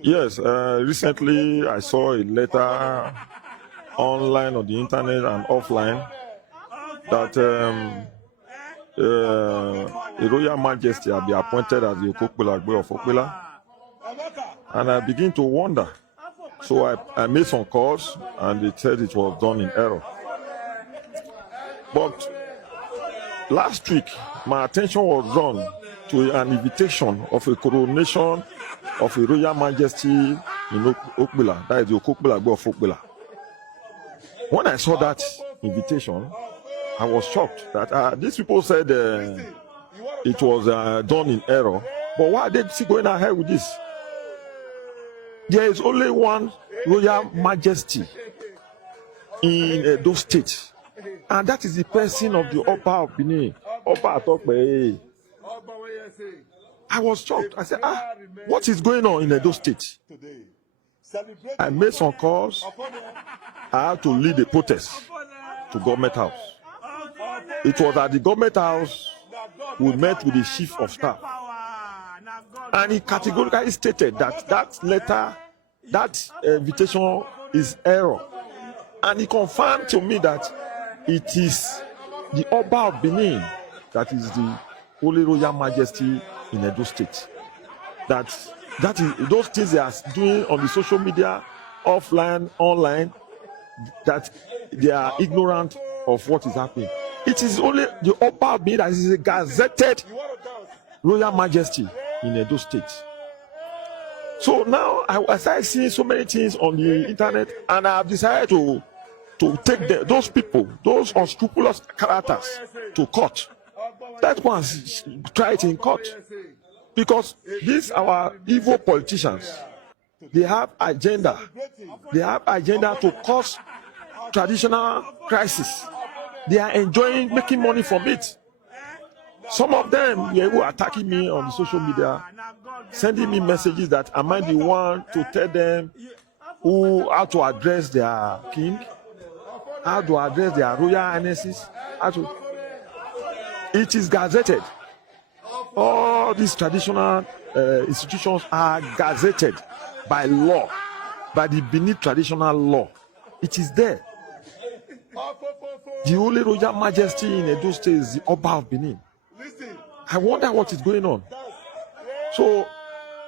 Yes, recently I saw a letter online on the internet and offline that a Royal Majesty had been appointed as the Okula of Okula, and I begin to wonder. So I made some calls, and they said it was done in error. But last week, my attention was drawn to an invitation of a coronation of a Royal Majesty in Okula, that is the Okula of Okula. When I saw that invitation, I was shocked that these people said it was done in error. But why are they still going ahead with this? There is only one Royal Majesty in Edo State, and that is the person of the Oba of Benin, Oba Okpebholo. I was shocked. I said, what is going on in Edo State? I made some calls. I had to lead a protest to government house. It was at the government house we met with the chief of staff, and he categorically stated that letter, that invitation is error, and he confirmed to me that it is the Oba of Benin that is the Holy Royal Majesty in Edo State. That is those things they are doing on the social media, offline, online, that they are ignorant of what is happening. It is only the Oba of Benin that is a gazetted Royal Majesty in Edo State. So now I started seeing so many things on the internet, and I have decided to take those people, those unscrupulous characters, to court. That one's try it in court, because these our evil politicians, they have agenda. They have agenda to cause traditional crisis. They are enjoying making money from it. Some of them were attacking me on the social media, sending me messages that am I the one to tell them how to address their king, how to address their royal highnesses. It is gazetted. All these traditional institutions are gazetted by law, by the Benin traditional law. It is there. The Holy Royal Majesty in Edo State is the Oba of Benin. I wonder what is going on. So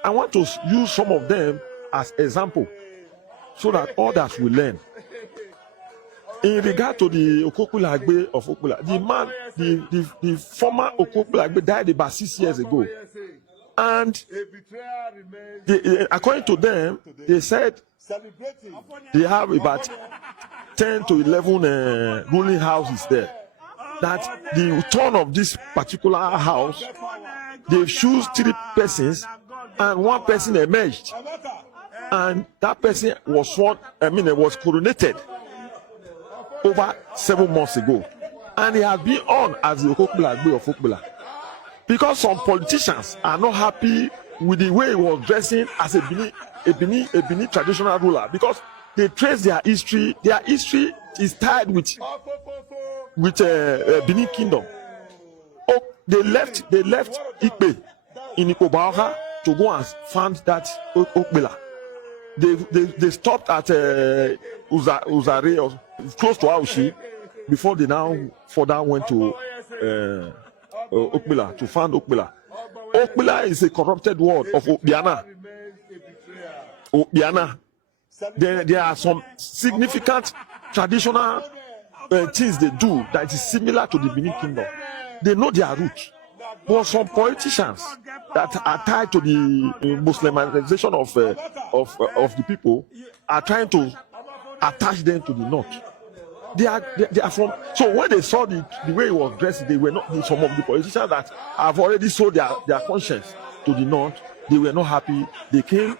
I want to use some of them as example so that others will learn. In regard to the Okula of Okula, the man, the former Okula died about 6 years ago. And according to them, they said they have about 10 to 11 ruling houses there. That the turn of this particular house, they choose 3 persons, and 1 person emerged, and that person was was coronated over 7 months ago, and he has been on as the Okula of Okula, because some politicians are not happy with the way he was dressing as a Benin traditional ruler, because they trace their history. Their history is tied with Benin Kingdom. They left Ikpe in Ikobauha to go and found that Okpela. They stopped at Uzare, or close to Aushi, before they now further went to Okpela to found Okpela. Okpela is a corrupted word of Obiana. There are some significant traditional things they do that is similar to the Benin Kingdom. They know their roots. But some politicians that are tied to the Muslimization of the people are trying to attach them to the north. They are from. So when they saw the way he was dressed, they were not. Some of the politicians that have already sold their conscience to the north, they were not happy. They came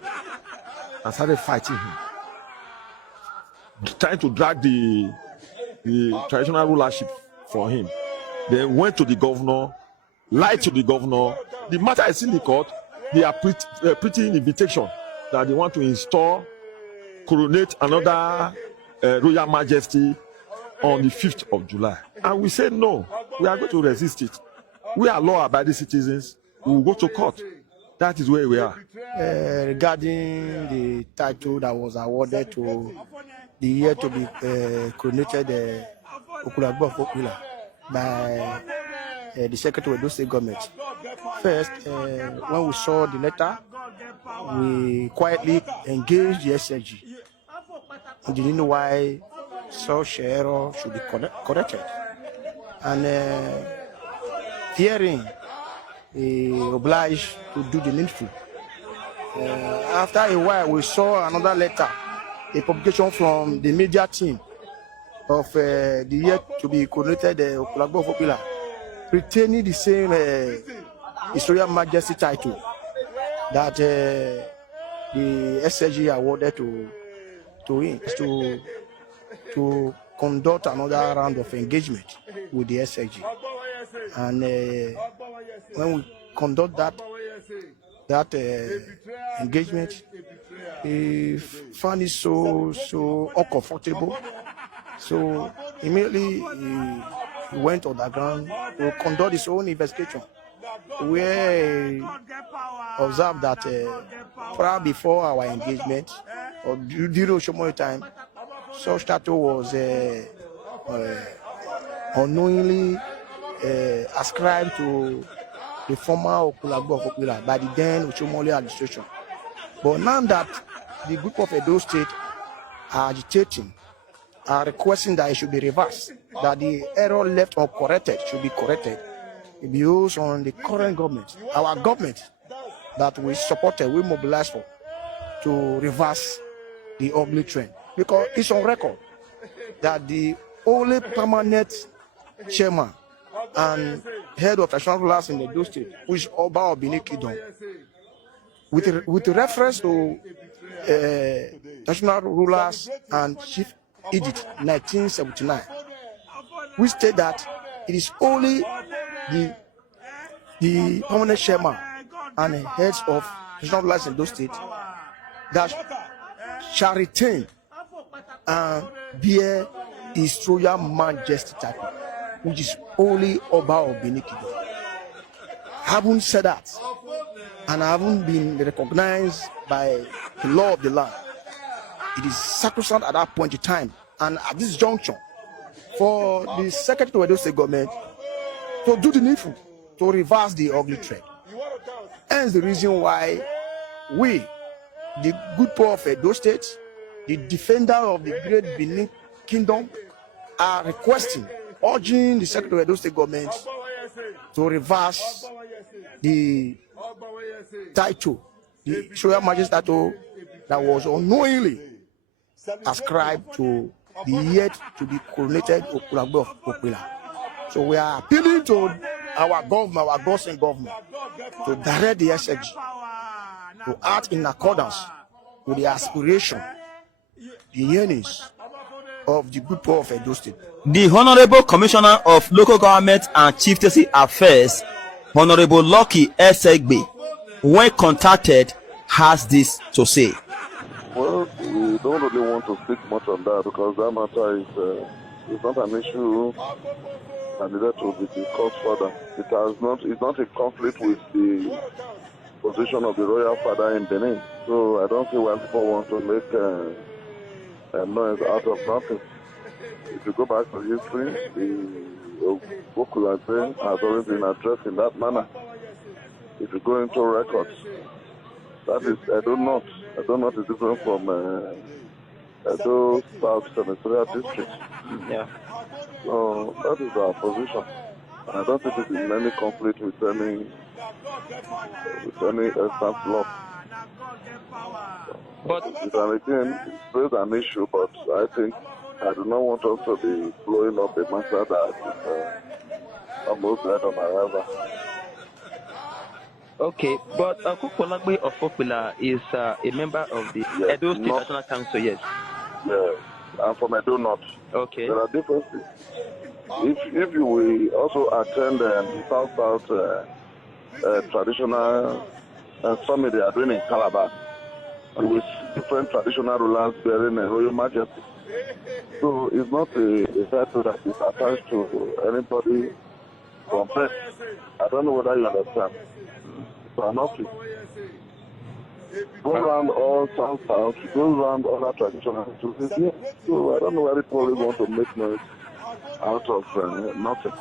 and started fighting him, trying to drag the traditional rulership for him. They went to the governor, lied to the governor. The matter is in the court. They are putting invitation that they want to install, coronate another Royal Majesty on the 5th of July. And we say no, we are going to resist it. We are law-abiding citizens. We will go to court. That is where we are. Regarding the title that was awarded to the year to be coronated Okula Okpebholo by the Secretary of the State Government. First, when we saw the letter, we quietly engaged the SSG. We didn't know why such error should be corrected. And fearing obliged to do the needful. After a while, we saw another letter, a publication from the media team of the year to be coronated Okula Okpebholo, retaining the same His Royal Majesty title that the SSG awarded to him to conduct another round of engagement with the SSG. And when we conduct that engagement, he found it so uncomfortable. So immediately he went on the ground to conduct his own investigation, where he observed that probably before our engagement or during Oshomoyo time, such title was unknowingly ascribed to the former Okula Okpebholo by the then Oshomoyo administration. But now that the group of Edo State are agitating, are requesting that it should be reversed, that the error left uncorrected should be corrected, it behoves on the current government, our government, that we supported, we mobilized for, to reverse the ugly trend. Because it's on record that the only permanent chairman and head of traditional rulers in the Edo State, which is Oba Obini Kingdom, with reference to traditional rulers and chief edict 1979, which state that it is only the permanent chairman and heads of traditional rulers in those states that shall retain and bear His Royal Majesty title, which is only Oba Obini Kingdom. Having said that, and haven't been recognized by the law of the land, it is sacrosanct at that point in time and at this juncture for the Secretary of the State Government to do the needful to reverse the ugly trend. Hence the reason why we, the good poor of Edo State, the defender of the great Benin Kingdom, are requesting, urging the Secretary of the State Government to reverse the title, the Royal Majesty title that was unknowingly ascribed to the yet to be coronated Okula Okpebholo. So we are appealing to our government, our governing government, to direct the SSG to act in accordance with the aspiration, the yearnings of the good poor of Edo State. The Honorable Commissioner of Local Government and Chieftaincy Affairs, Honorable Lucky Esegbe, when contacted, has this to say. Well, we don't really want to speak much on that because that matter is not an issue and that will be discussed further. It's not a conflict with the position of the royal father in Benin. So I don't see why people want to make a noise out of nothing. If you go back to history, the Okula thing has always been addressed in that manner. If you go into records, that is Edo North. Edo North is different from Edo South Senatorial District. Yeah. So that is our position. I don't think it is in any conflict with any stamp law. But again, it's an issue, but I think I do not want us to be blowing up a matter that is almost dead on arrival. okay, but Okula Okpebholo is a member of the Edo State National Council, yes. Yes, I'm from Edo North. Okay. There are differences. If you will also attend the South traditional summit they are doing in Calabar, with different traditional rulers bearing a Royal Majesty. So it's not a title that is attached to anybody from birth. I don't know whether you understand. for nothing. Go around all south, go around other traditional institutions. So I don't know why people want to make noise out of nothing.